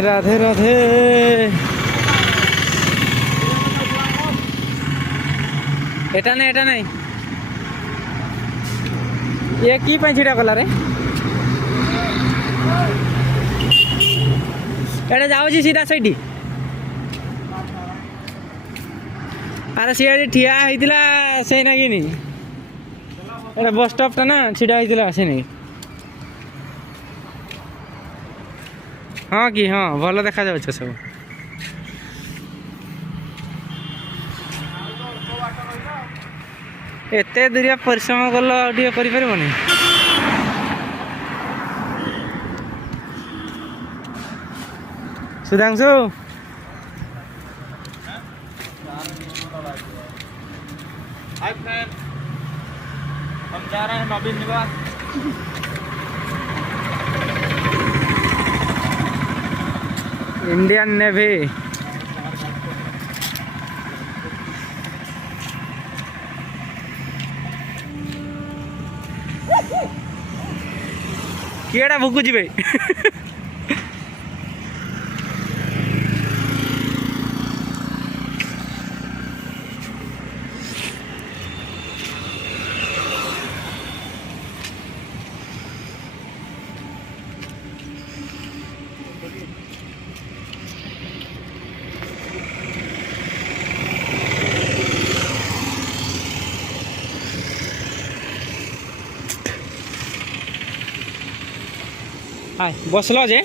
राधे राधे। एटा नहीं ये की छिड़ा कला रे एटा जाऊँ सीधा सही अरे सी ठिया होता से ना कि बस स्टॉप टा ना छिड़ा होता से नहीं हाँ कि हाँ भल देखा जाऊ सब एते दूरिया परिश्रम कल कर सुधांशु हाय फ्रेंड, हम जा रहे हैं नवीन निवास। इंडियन नेवी किएटा भुकुची भाई हाय बसलो जे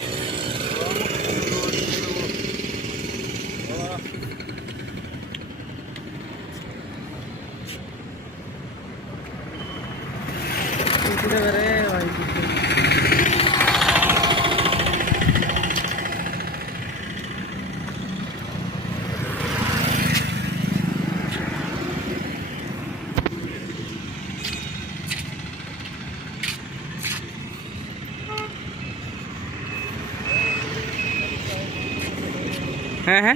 हाँ हाँ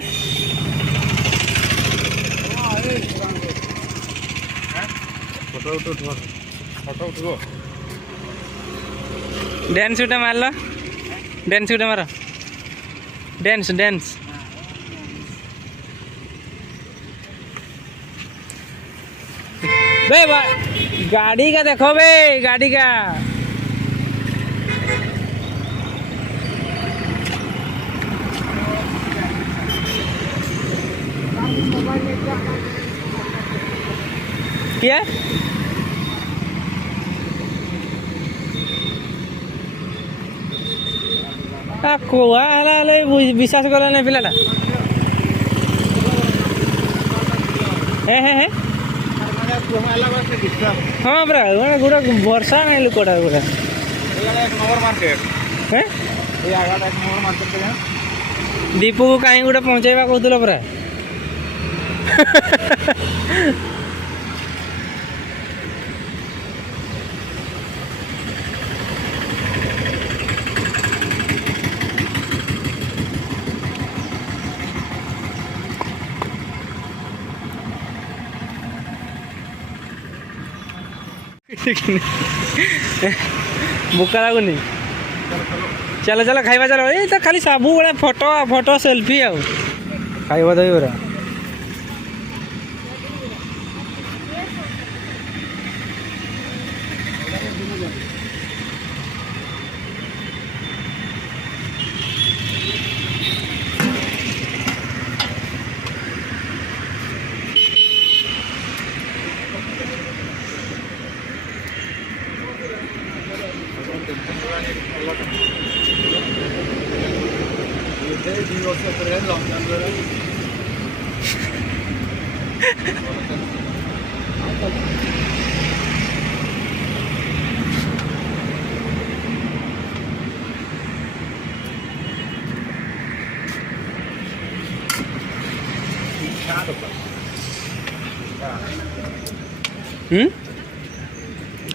फोटो उठो डांस उठा मार लो डांस उठा मारो डांस डांस बे गाड़ी का देखो बे गाड़ी का क्या कुआ विश्वास कला ना पिलाटा हे हाँ परा गोटा वर्षा नहीं लुकटा पूरा दीपू को कहीं गोटे पहुँचेवा कहूल परा बुका लगुनि चलो चलो खाइबा चलो ये तो खाली सबू बड़ा फोटो फोटो सेल्फी आउ खाइबा दही बरा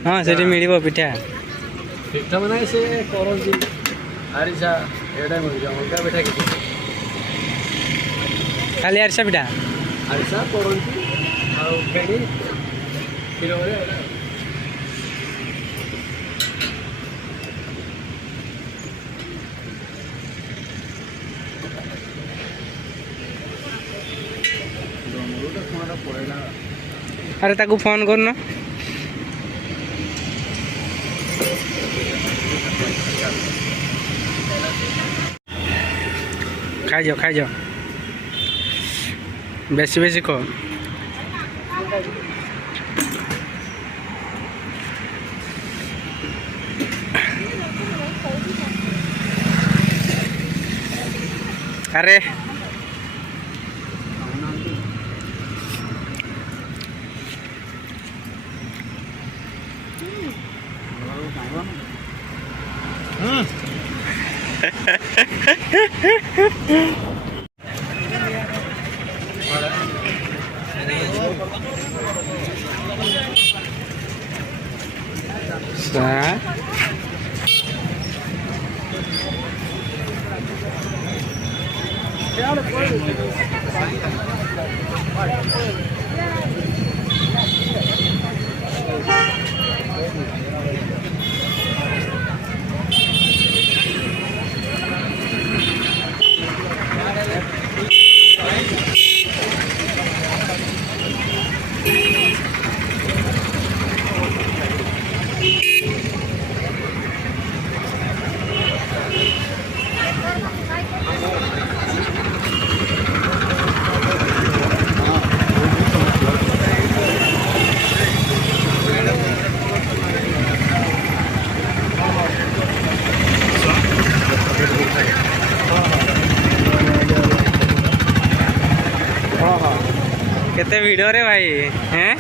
हाँ से मिल पिठा पिठा मैंने से करती आरिसा एटा मिल जाए अलग पिठा कि खाली आरिसा पिठा आरिसा करती फेड़ी क्षीर ଆରେ ତାକୁ ଫୋନ୍ କରୁନ। ଖାଇଯାଅ ଖାଇଯାଅ, ବେଶୀ ବେଶୀ କହ। ଆରେ କେତେ ଭିଡରେ ଭାଇ ହେଁ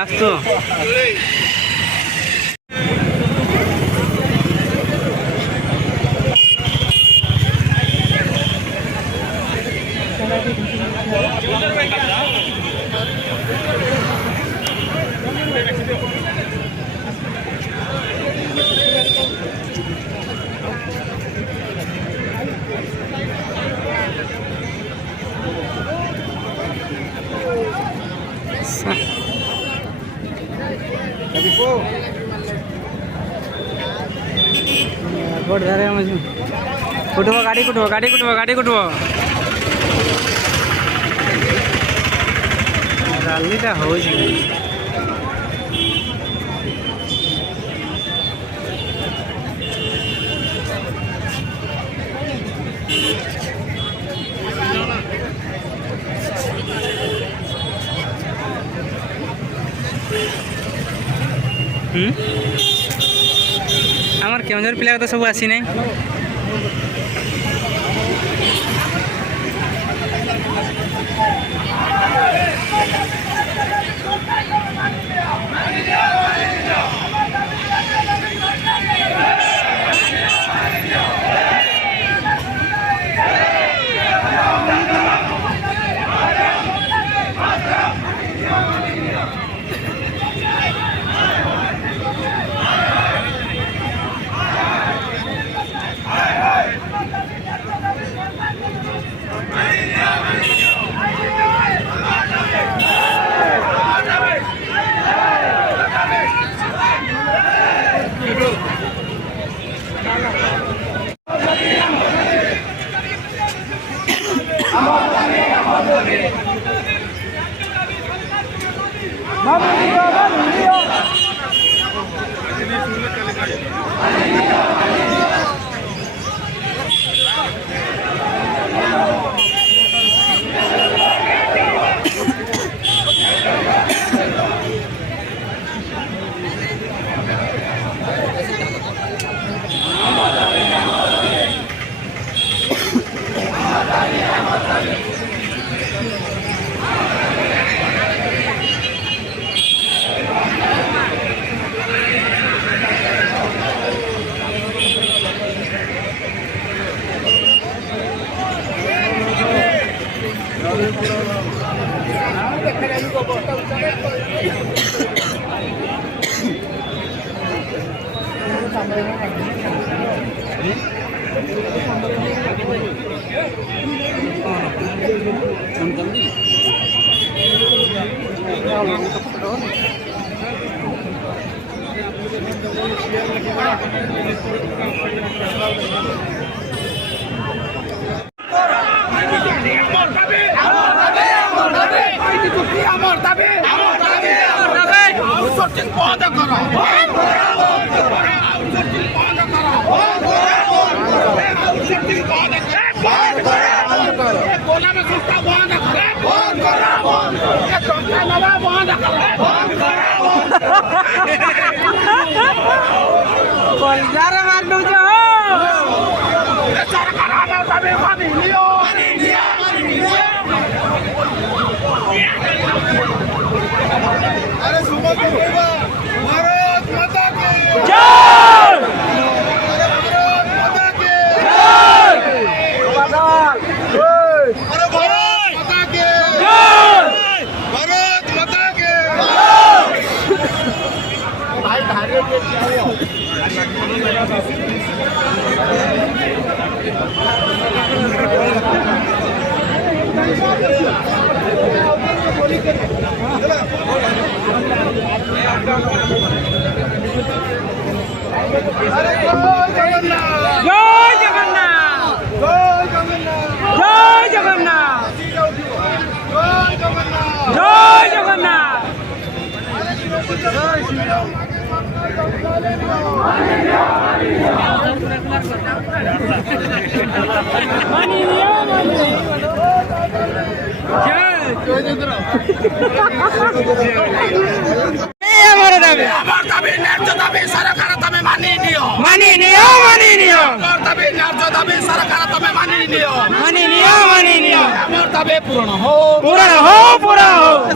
আসতো गोड़ धरे मुझे कुटुब गाड़ी कुटुब गाड़ी कुटुब गाड़ी कुटुब रालीटा हो आमर केउझर पिला तो सब आसी ना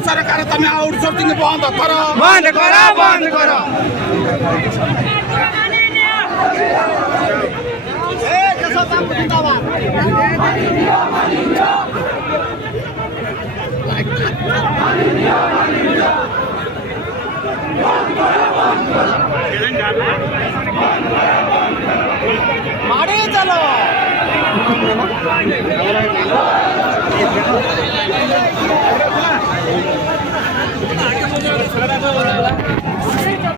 सरकार तमे आउटसोर्सिंग बंद करो चलो